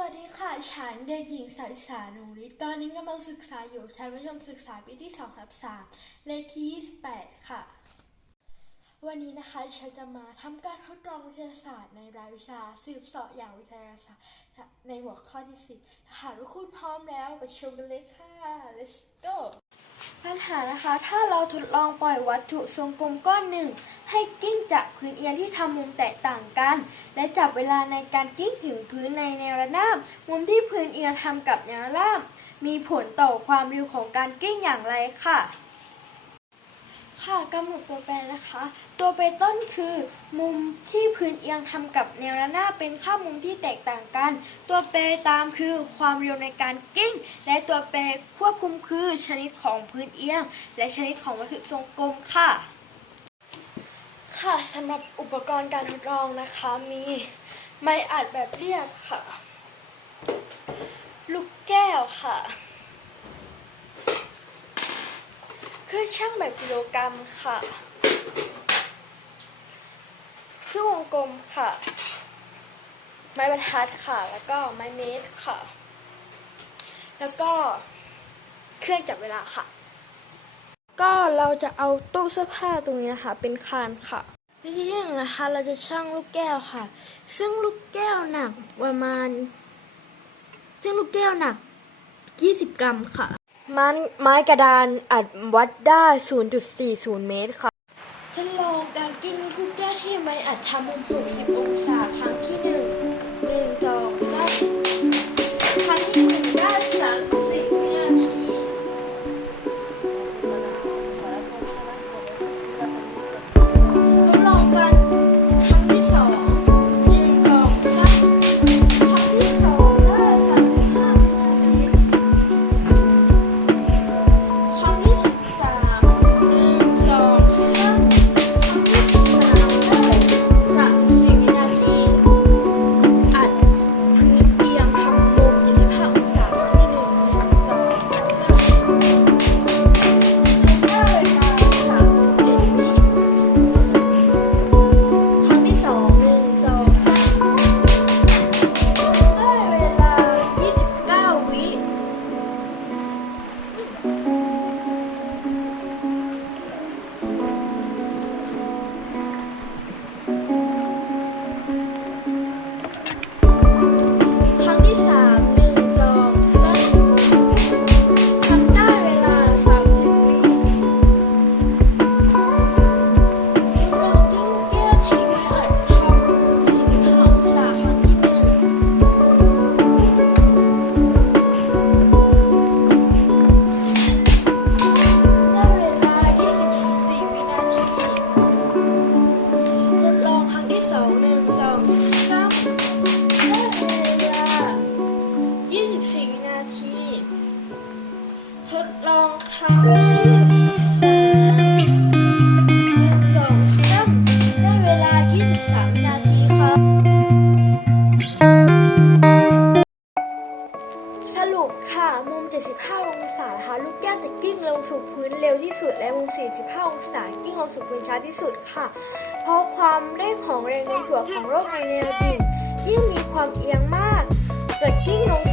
วัสดีค่ะ ฉันเด็กหญิงสายสานุริตตอนนี้กำลังศึกษาอยู่ชั้นมัธยมศึกษาปีที่2ทับ3เลขที่28 ค่ะ วันนี้นะคะฉันจะมาทำการทดลองวิทยาศาสตร์ในรายวิชาสืบเสาะอย่างวิทยาศาสตร์ ในหัวข้อที่ 10 หากทุกคุณพร้อมแล้วไปชมกันเลยค่ะ let's go ปัญหานะคะ ถ้าเราทดลองปล่อยวัตถุทรงกลมก้อนหนึ่ง ให้กิ้งจากพื้นเอียงที่ทำมุมแตกต่างกัน และจับเวลาในการกิ้งถึงพื้นในแนว นาบมุมที่พื้นเอียงทำกับแนวราบ มีผลต่อความเร็วของการกิ้งอย่างไรค่ะ ค่ะกำหนดตัวแปรนะคะ ตัวแปรต้นคือ มุมที่พื้นเอียงทำกับแนวระนาบเป็นค่ามุมที่แตกต่างกัน ตัวแปรตามคือความเร็วในการกิ้ง และตัวแปรควบคุมคือชนิดของพื้นเอียง และชนิดของวัตถุทรงกลมค่ะ ค่ะสำหรับอุปกรณ์การทดลองนะคะมีไม้อัดแบบเรียบค่ะลูกแก้ว ค่ะ เครื่องช่างแบบกิโลกรัมค่ะเครื่องวงกลมค่ะ ไม้บรรทัดค่ะ แล้วก็ไม้เมตรค่ะ แล้วก็เครื่องจับเวลาค่ะ ก็เราจะเอาตู้เสื้อผ้าตรงนี้นะคะ เป็นคานค่ะวิธีที่หนึ่งนะคะ เราจะชั่งลูกแก้วค่ะ ซึ่งลูกแก้วหนักประมาณ ซึ่งลูกแก้วหนัก 20 กรัมค่ะไม้ไม้กระดานอัดวัดได้ 0.40 เมตรค่ะทดลองการกิ้งลูกแก้วที่ไม้อัดทำมุม60 องศาครั้งที่1 1 งลงสู่พื้นเร็วที่สุดและมุม 45 องศากิ้งลงสู่พื้นช้าที่สุดค่ะ เพราะความเร่งของแรงโน้มถ่วงของโลกในแนวดิ่งยิ่งมีความเอียงมากจะกิ้งลง